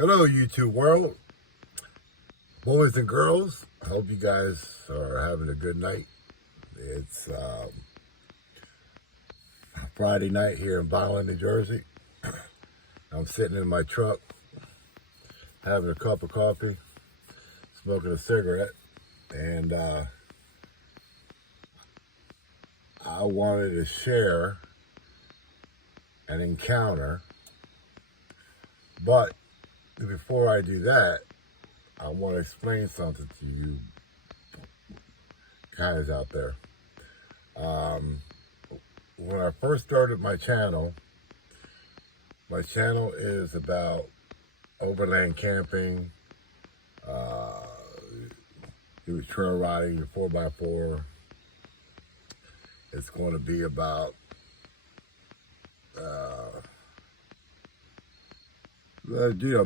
Hello, YouTube world, boys and girls. I hope you guys are having a good night. It's Friday night here in Bow New Jersey. I'm sitting in my truck, having a cup of coffee, smoking a cigarette, and I wanted to share an encounter. But before I do that, I want to explain something to you guys out there. When I first started my channel is about overland camping, it was trail riding, the 4x4. It's going to be about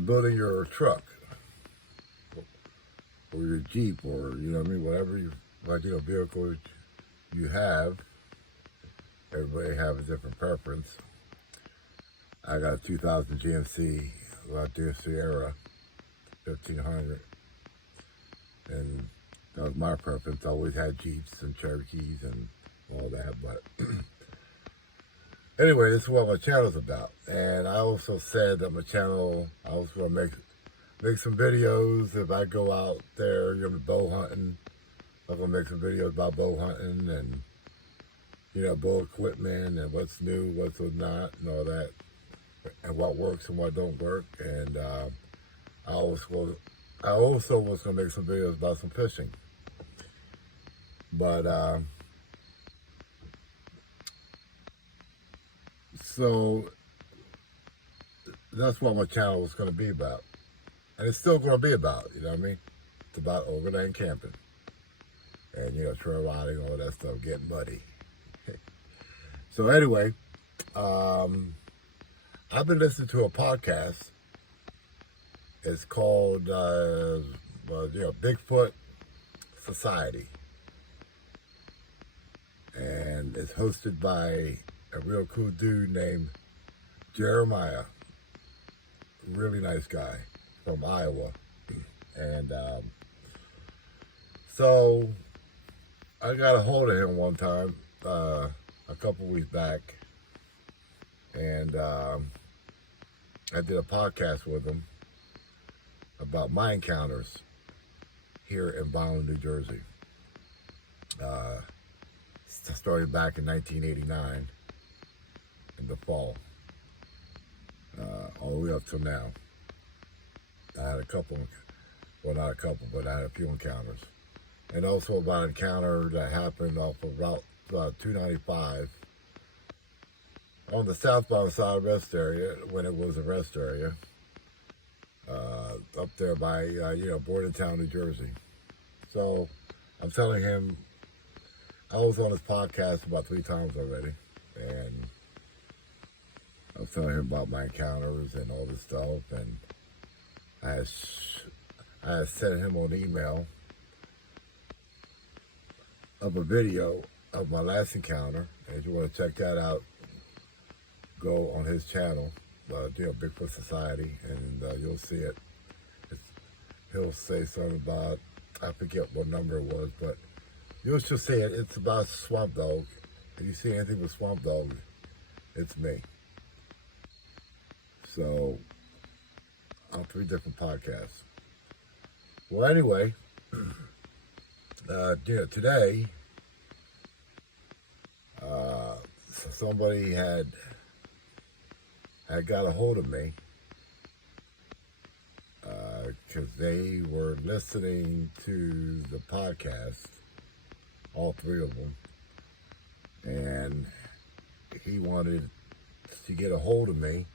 building your truck or your Jeep, or whatever vehicle you have. Everybody have a different preference. I got a 2000 GMC Sierra 1500, and that was my preference. I always had Jeeps and Cherokees and all that, but anyway, this is what my channel's about. And I also said that my channel, I was going to make some videos if I go out there, bow hunting. I'm going to make some videos about bow hunting and, bow equipment and what's new, what's not, and all that, and what works and what don't work. And I also was going to make some videos about some fishing. But so that's what my channel was going to be about. And it's still going to be about, you know what I mean? It's about overland camping. And, trail riding, all that stuff, getting muddy. So anyway, I've been listening to a podcast. It's called, Bigfoot Society. And it's hosted by a real cool dude named Jeremiah. Really nice guy from Iowa. And so I got a hold of him one time, a couple weeks back, and I did a podcast with him about my encounters here in Bow New Jersey. Started back in 1989 in the fall, all the way up till now. I had a couple, well, not a couple, but I had a few encounters. And also about an encounter that happened off of Route 295 on the southbound side rest area, when it was a rest area, up there by, Bordentown, New Jersey. So I'm telling him, I was on his podcast about 3 times already, and I was telling him about my encounters and all this stuff, and I had sent him an email of a video of my last encounter. And if you want to check that out, go on his channel, Bigfoot Society, and you'll see it. He'll say something about, I forget what number it was, but you'll just see it. It's about Swamp Dog. If you see anything with Swamp Dog, it's me. So, on 3 different podcasts. Well, anyway, today, somebody had got a hold of me because they were listening to the podcast, all 3 of them, and he wanted to get a hold of me,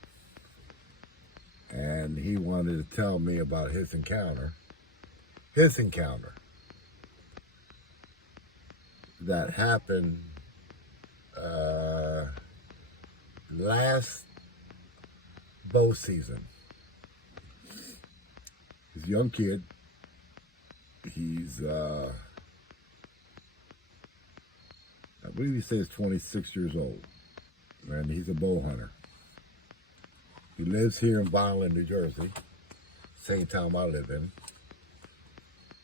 and he wanted to tell me about his encounter that happened last bow season. He's a young kid. He's I believe he says 26 years old, and he's a bow hunter. He lives here in Bow Hunter, New Jersey, same town I live in.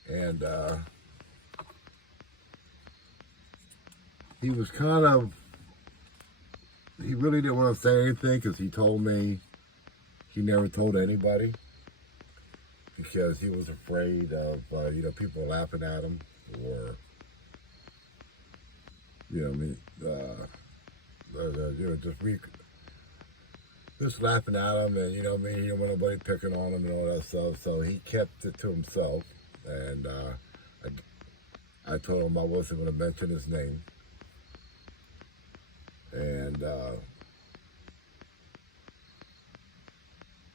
And he was kind of, he really didn't want to say anything because he told me he never told anybody because he was afraid of, people laughing at him or, just laughing at him, and he didn't want nobody picking on him and all that stuff. So he kept it to himself, and I told him I wasn't going to mention his name, and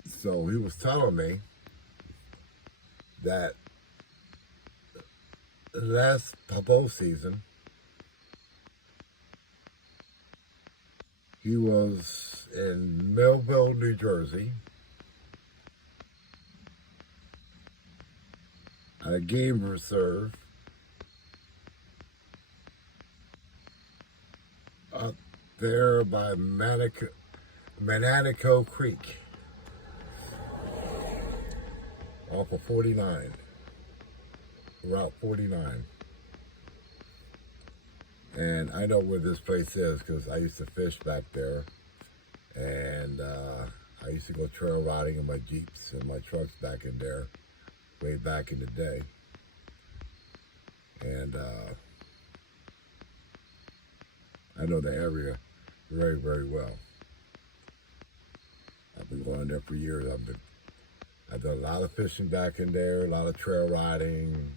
so he was telling me that last bow season he was in Millville, New Jersey, at a game reserve up there by Manantico Creek off of 49, Route 49. And I know where this place is because I used to fish back there, and I used to go trail riding in my Jeeps and my trucks back in there way back in the day. And I know the area very, very well. I've been going there for years. I've done a lot of fishing back in there, a lot of trail riding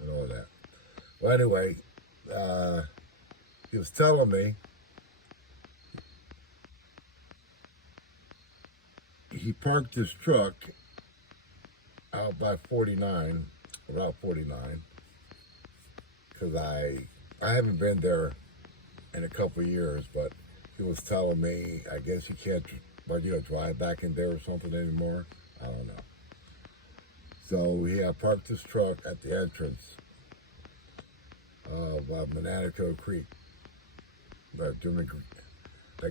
and all that. Well, anyway, he was telling me he parked his truck out by 49, Route 49, because I haven't been there in a couple of years, but he was telling me, I guess you can't, drive back in there or something anymore. I don't know. So he had parked his truck at the entrance of Manantico Creek, that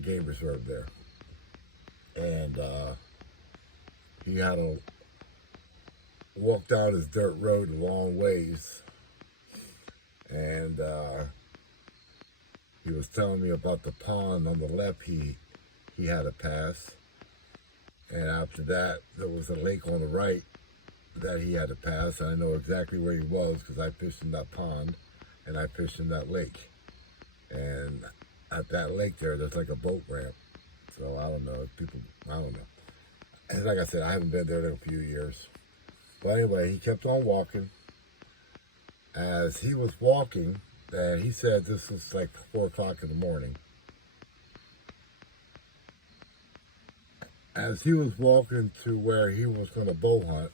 game reserve there. And he had to walk down his dirt road a long ways. And he was telling me about the pond on the left he had to pass. And after that, there was a lake on the right that he had to pass. And I know exactly where he was because I fished in that pond and I fished in that lake. And at that lake there's like a boat ramp. So I don't know, I don't know. And like I said, I haven't been there in a few years. But anyway, he kept on walking. As he was walking, and he said this was like 4 o'clock in the morning. As he was walking to where he was going to bow hunt,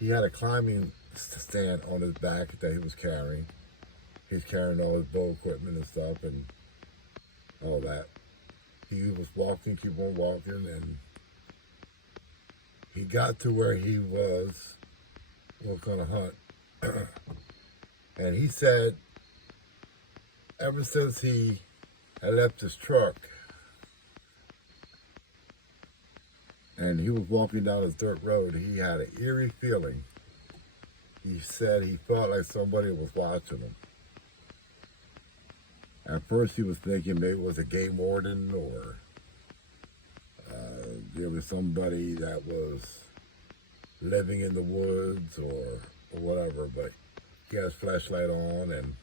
he had a climbing stand on his back that he was carrying. He's carrying all his bow equipment and stuff and all that. He was walking, keep on walking, and he got to where he was going to hunt. And he said ever since he had left his truck and he was walking down his dirt road, he had an eerie feeling. He said he felt like somebody was watching him. At first he was thinking maybe it was a game warden or there was somebody that was living in the woods or whatever, but he had his flashlight on, and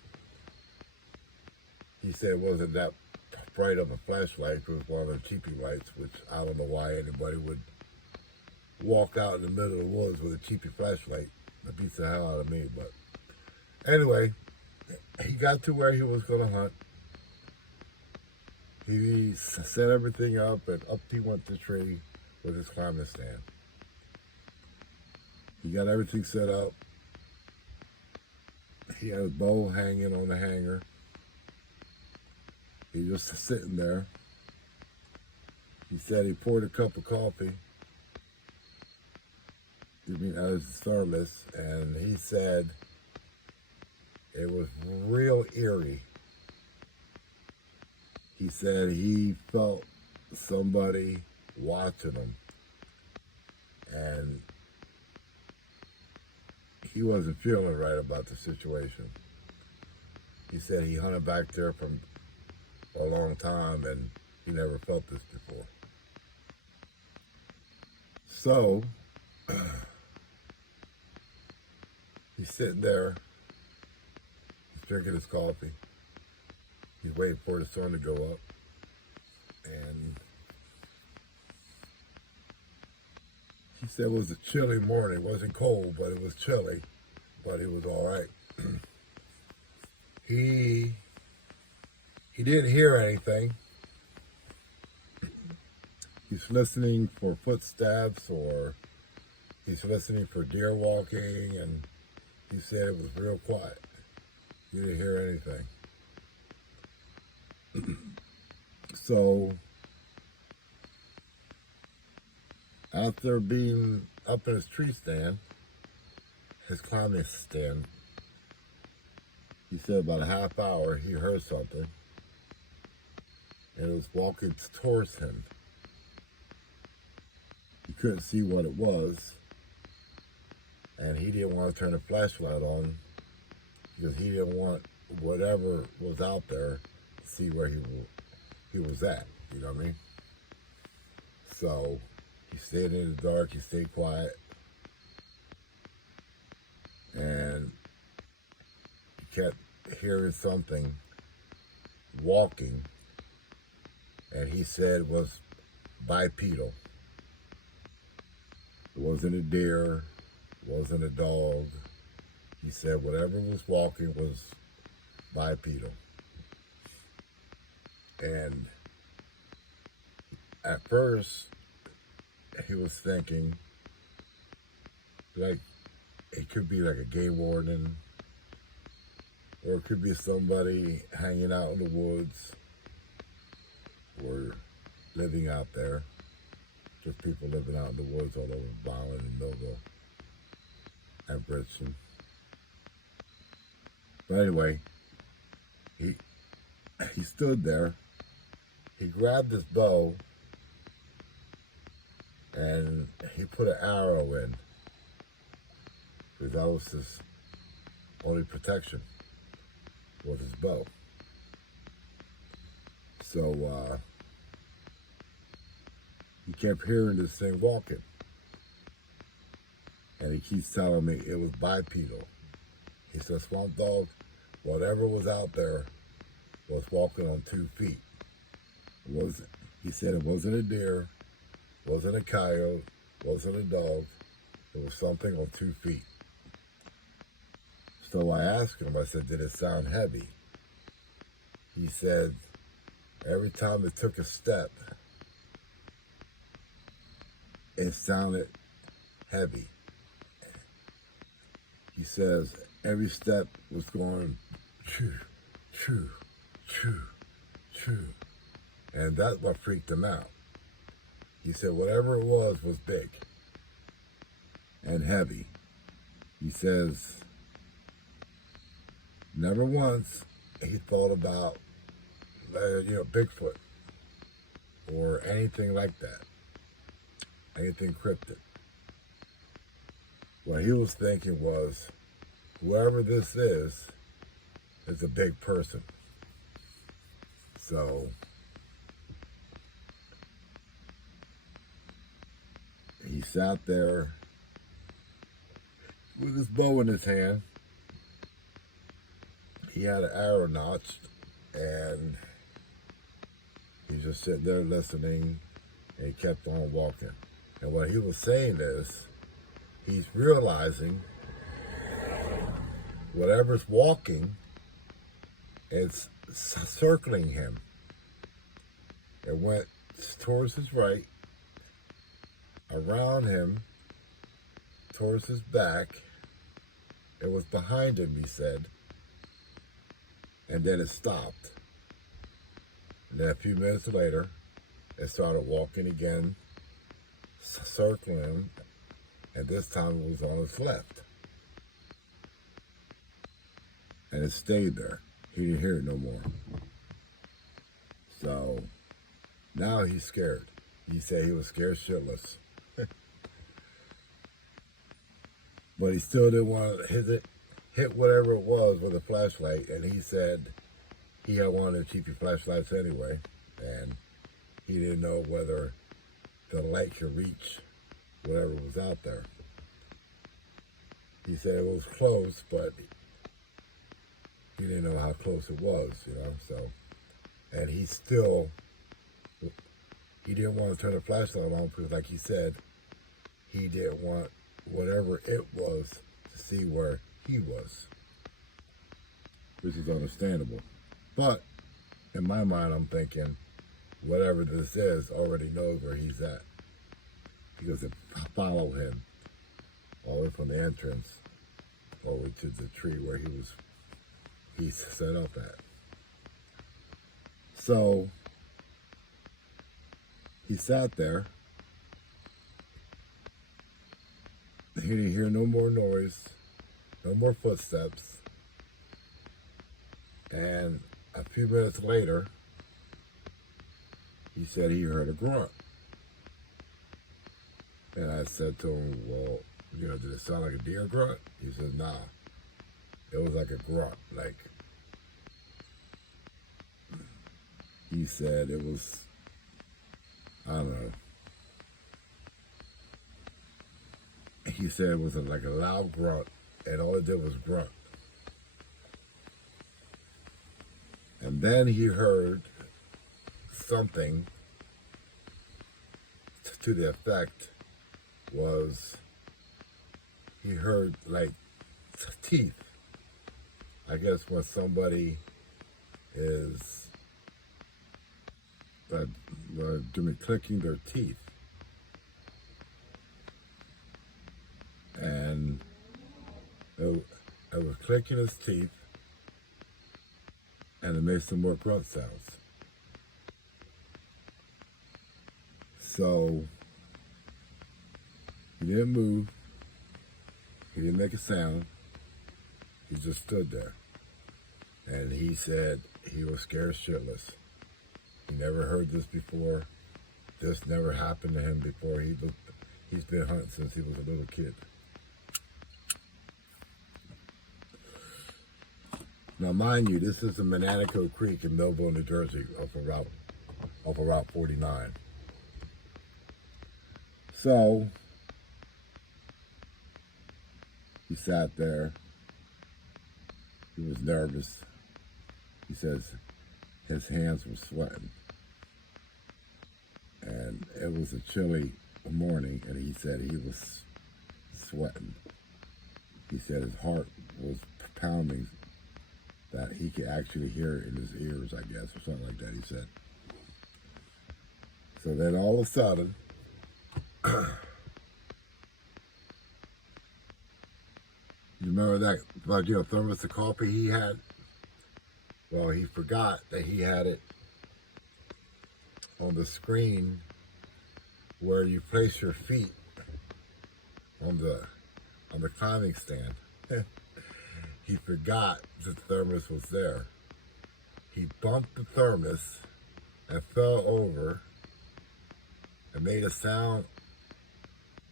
he said it wasn't that bright of a flashlight. It was one of the cheapy lights, which I don't know why anybody would walk out in the middle of the woods with a cheapy flashlight. That beats the hell out of me. But anyway, he got to where he was going to hunt. He set everything up, and up he went to the tree with his climbing stand. He got everything set up. He had his bow hanging on the hanger. He was just sitting there. He said he poured a cup of coffee out of his thermos, and he said it was real eerie. He said he felt somebody watching him. and he wasn't feeling right about the situation. He said he hunted back there for a long time and he never felt this before. So he's sitting there, he's drinking his coffee, he's waiting for the sun to go up, and he said it was a chilly morning. It wasn't cold, but it was chilly, but it was all right. He didn't hear anything. He's listening for footsteps, or he's listening for deer walking, and he said it was real quiet. He didn't hear anything. So after being up in his tree stand, his climbing stand, he said about a half hour he heard something, and it was walking towards him. He couldn't see what it was, and he didn't want to turn the flashlight on because he didn't want whatever was out there to see where he was at, you know what I mean? So he stayed in the dark, he stayed quiet, and he kept hearing something walking, and he said it was bipedal. It wasn't a deer, it wasn't a dog. He said whatever was walking was bipedal. And at first, he was thinking, like, it could be like a game warden, or it could be somebody hanging out in the woods, or living out there. Just people living out in the woods all over Bowling and Millville and Bridgeton. But anyway, he stood there. He grabbed his bow and he put an arrow in, because that was his only protection, was his bow. So he kept hearing this thing walking, and he keeps telling me it was bipedal. He said, Swamp Dog, whatever was out there was walking on 2 feet. He said it wasn't a deer, wasn't a coyote, wasn't a dog. It was something on 2 feet. So I asked him, I said, did it sound heavy? He said, every time it took a step, it sounded heavy. He says every step was going choo, choo, choo, choo. And that's what freaked him out. He said whatever it was big and heavy. He says never once he thought about, Bigfoot or anything like that. Anything cryptid. What he was thinking was, whoever this is a big person. So he sat there with his bow in his hand. He had an arrow notched, and he just sitting there listening, and he kept on walking. And what he was saying is, he's realizing whatever's walking, it's circling him. It went towards his right, around him, towards his back. It was behind him, he said. And then it stopped. And then a few minutes later, it started walking again, circling him, and this time it was on his left. And it stayed there. He didn't hear it no more. So now he's scared. He said he was scared shitless. but he still didn't want to hit whatever it was with a flashlight. And he said he had one of the cheapy flashlights anyway, and he didn't know whether the light could reach whatever was out there. He said it was close, but he didn't know how close it was, you know, so. And he didn't want to turn the flashlight on because, like he said, he didn't want whatever it was to see where he was, which is understandable. But in my mind, I'm thinking, whatever this is already knows where he's at, because it followed him all the way from the entrance all the way to the tree where he's set up at. So he sat there. He didn't hear no more noise, no more footsteps. And a few minutes later, he said he heard a grunt. And I said to him, well, you know, did it sound like a deer grunt? He said, nah. It was like a grunt. Like, he said it was, I don't know. He said it was like a loud grunt, and all it did was grunt. And then he heard something to the effect was, he heard like teeth. I guess when somebody is clicking their teeth. And it was clicking his teeth, and it made some more grunt sounds. So he didn't move. He didn't make a sound. He just stood there. And he said he was scared shitless. He never heard this before. This never happened to him before. He's been hunting since he was a little kid. Now, mind you, this is the Manantico Creek in Millville, New Jersey, off of Route 49. So he sat there. He was nervous. He says his hands were sweating. And it was a chilly morning, and he said he was sweating. He said his heart was pounding, that he could actually hear it in his ears, I guess, or something like that, he said. So then all of a sudden, you remember that, like, you know, thermos of coffee he had? Well, he forgot that he had it on the screen where you place your feet on the climbing stand. He forgot the thermos was there. He bumped the thermos and fell over and made a sound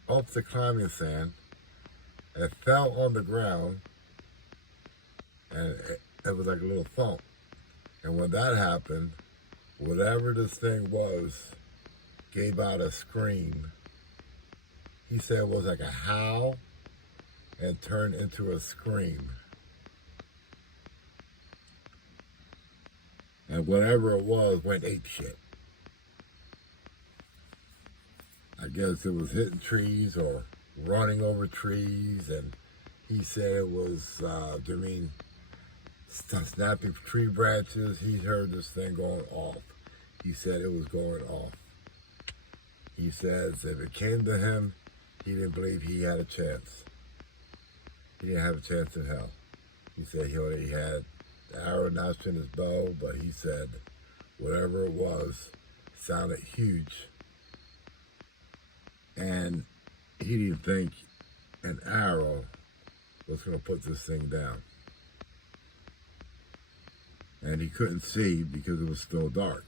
up the climbing stand and fell on the ground, and it was like a little thump. And when that happened, whatever this thing was gave out a scream. He said it was like a howl and turned into a scream. And whatever it was went apeshit. I guess it was hitting trees or running over trees, and he said it was, snapping tree branches. He heard this thing going off. He said it was going off. He says if it came to him, he didn't believe he had a chance. He didn't have a chance in hell. He said he already had the arrow notched in his bow, but he said whatever it was sounded huge. And he didn't think an arrow was going to put this thing down. And he couldn't see because it was still dark.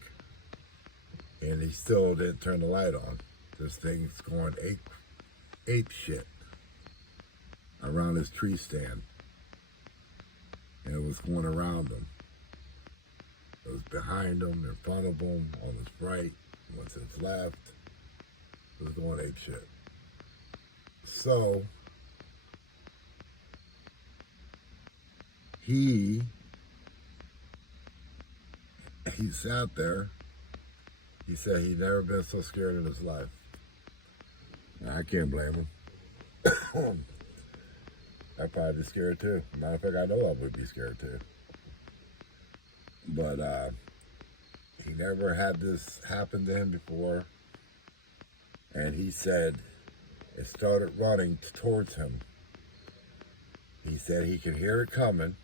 And he still didn't turn the light on. This thing's going ape shit. I around his tree stand. And it was going around him. It was behind him, in front of him, on his right, on his left. It was going ape shit. So he sat there. He said he'd never been so scared in his life. Now, I can't blame him. I'd probably be scared too. Matter of fact, I know I would be scared too. But he never had this happen to him before. And he said it started running towards him. He said he could hear it coming.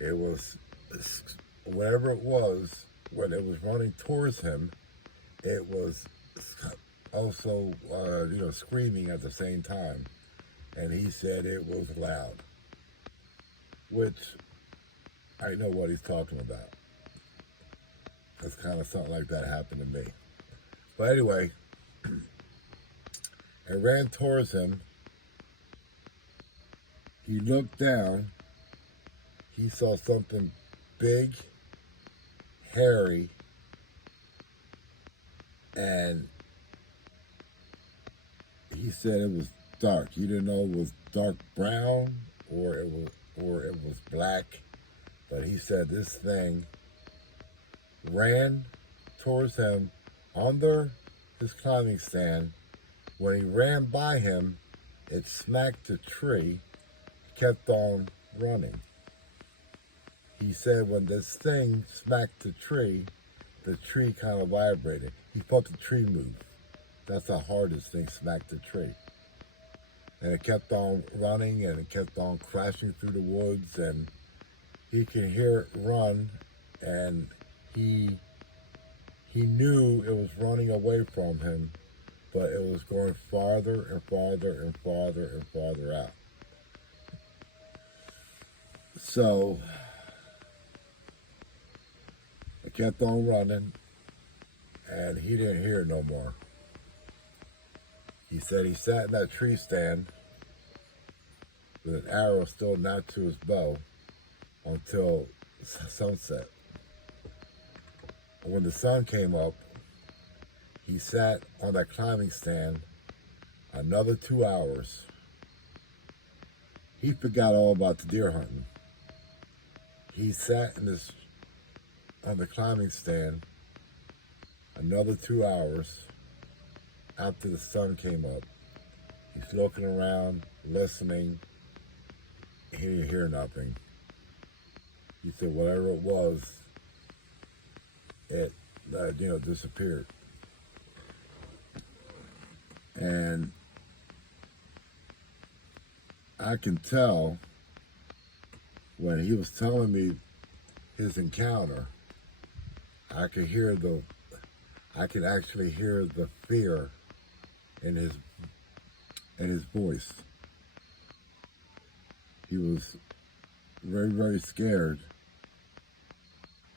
It was, whatever it was, when it was running towards him, it was also, screaming at the same time. And he said it was loud, which I know what he's talking about. It's kind of something like that happened to me. But anyway, it ran towards him. He looked down. He saw something big, hairy, and he said it was dark. He didn't know it was dark brown or it was black, but he said this thing ran towards him under his climbing stand. When he ran by him, it smacked the tree, kept on running. He said when this thing smacked the tree kind of vibrated. He felt the tree move. That's how hard this thing smacked the tree. And it kept on running, and it kept on crashing through the woods, and he could hear it run, and he knew it was running away from him, but it was going farther and farther and farther and farther out. So it kept on running, and he didn't hear it no more. He said he sat in that tree stand with an arrow still knotted to his bow until sunset. When the sun came up, he sat on that climbing stand another 2 hours. He forgot all about the deer hunting. He sat on the climbing stand another 2 hours after the sun came up. He's looking around, listening. He didn't hear nothing. He said whatever it was, it disappeared. And I can tell when he was telling me his encounter, I could actually hear the fear in his voice. He was very, very scared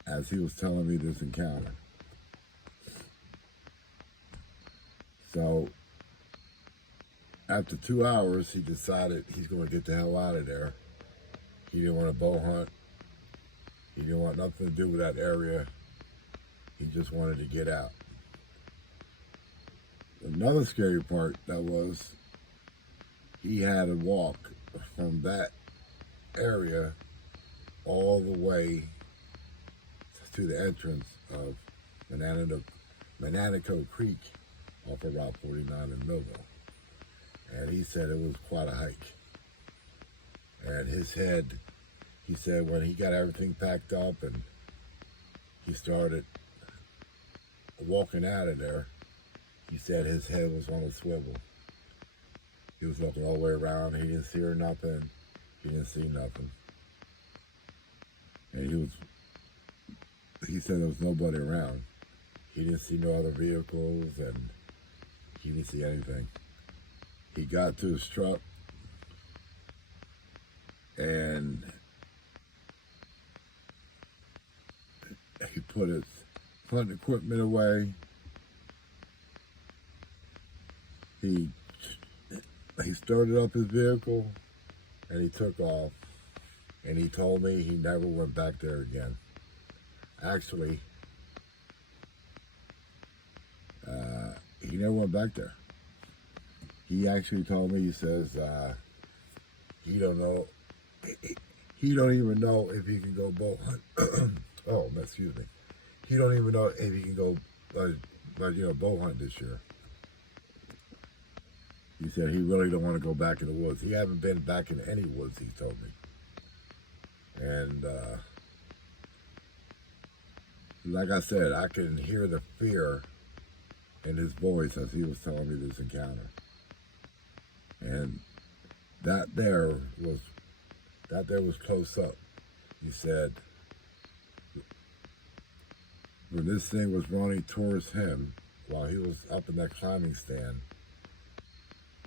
as he was telling me this encounter. So after 2 hours, he decided he's going to get the hell out of there. He didn't want to bow hunt. He didn't want nothing to do with that area. He just wanted to get out. Another scary part that was he had to walk from that area all the way to the entrance of Manantico Creek off of Route 49 in Millville. And he said it was quite a hike. And his head, he said when he got everything packed up and he started walking out of there, he said his head was on a swivel. He was looking all the way around. He didn't hear nothing. He didn't see nothing. And he said there was nobody around. He didn't see no other vehicles, and he didn't see anything. He got to his truck, and he put his hunting equipment away. He he started up his vehicle and he took off, and he told me he never went back there again. Actually, he never went back there. He actually told me, he says, he don't know, he don't even know if he can go bow hunt. Oh, excuse me. He don't even know if he can go, bow hunt this year. He said he really don't want to go back in the woods. He haven't been back in any woods, he told me. And like I said, I can hear the fear in his voice as he was telling me this encounter. And that there was close up. He said when this thing was running towards him while he was up in that climbing stand,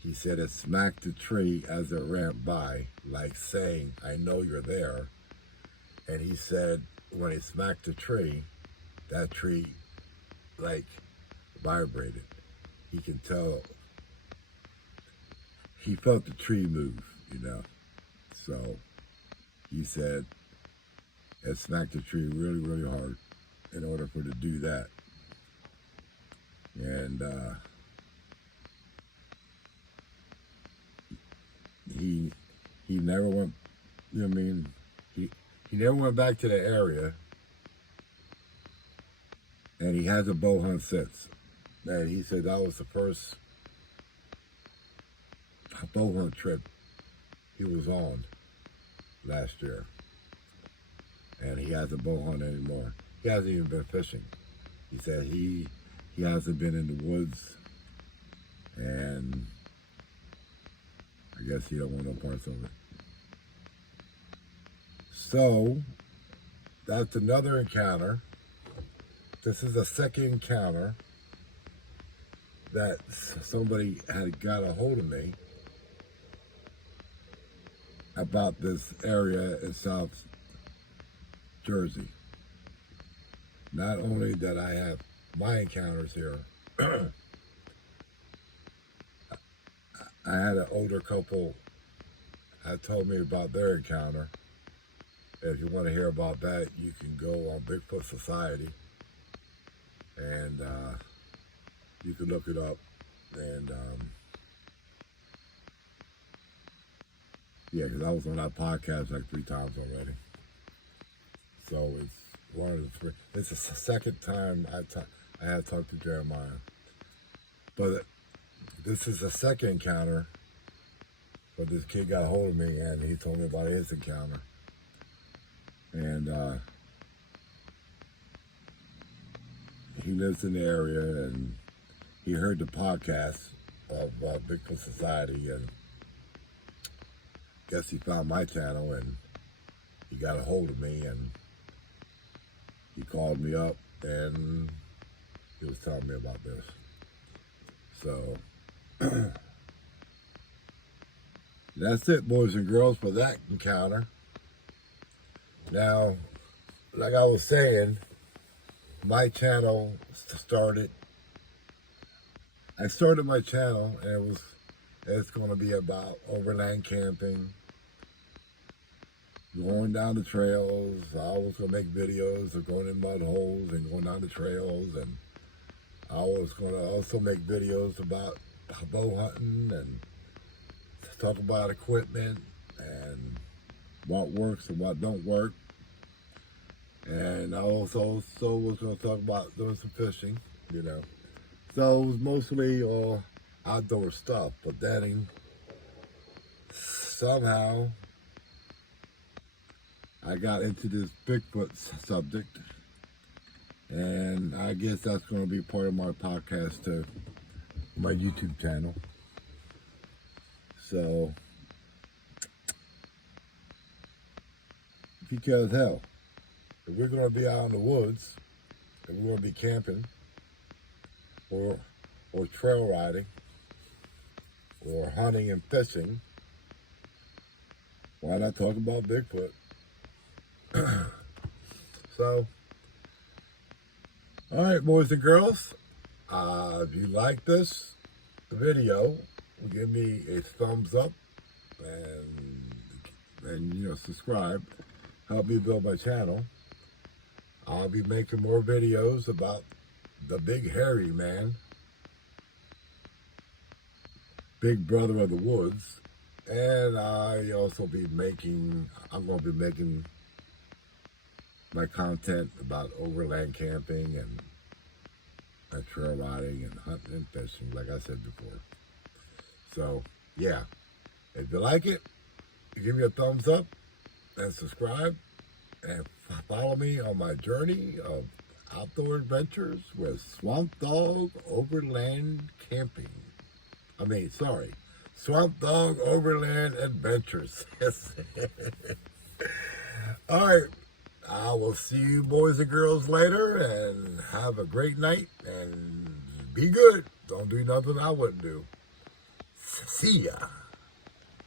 he said it smacked the tree as it ran by, like saying, I know you're there. And he said when he smacked the tree, that tree like vibrated. He can tell. He felt the tree move, So he said it smacked the tree really, really hard in order for it to do that. And he never went, he never went back to the area, and he hasn't bow hunt since. And he said that was the first bow hunt trip he was on last year, and he hasn't bow hunt anymore. He hasn't even been fishing. He said he hasn't been in the woods, and I guess he don't want no parts of it. So that's another encounter. This is the second encounter that somebody had got a hold of me about this area in South Jersey. Not only that I have my encounters here, I had an older couple that told me about their encounter. If you want to hear about that, you can go on Bigfoot Society, and you can look it up. And yeah, because I was on that podcast like 3 times already. So it's one of the 3. It's the second time I had talked to Jeremiah. But this is the second encounter. But this kid got a hold of me, and he told me about his encounter. And he lives in the area, and he heard the podcast of Bigfoot Society, and guess he found my channel, and he got a hold of me, and he called me up, and he was telling me about this. So that's it, boys and girls, for that encounter. Now, like I was saying, my channel started. I started my channel, and it's going to be about overland camping, going down the trails. I was going to make videos of going in mud holes and going down the trails, and I was going to also make videos about bow hunting and talk about equipment and what works and what don't work. And I also was going to talk about doing some fishing, So it was mostly all outdoor stuff, but then somehow I got into this Bigfoot subject, and I guess that's going to be part of my podcast too, my YouTube channel. So, because hell, if we're going to be out in the woods, if we're going to be camping, or trail riding, or hunting and fishing, why not talk about Bigfoot? So, all right, boys and girls, if you like this video, give me a thumbs up and you know, subscribe. Help me build my channel. I'll be making more videos about the big hairy man, big brother of the woods. And I'm going to be making my content about overland camping and trail riding and hunting and fishing, like I said before. So, yeah, if you like it, give me a thumbs up and subscribe and follow me on my journey of outdoor adventures with Swamp Dog Overland Camping. Swamp Dog Overland Adventures. All right. I will see you boys and girls later, and have a great night, and be good. Don't do nothing I wouldn't do. See ya.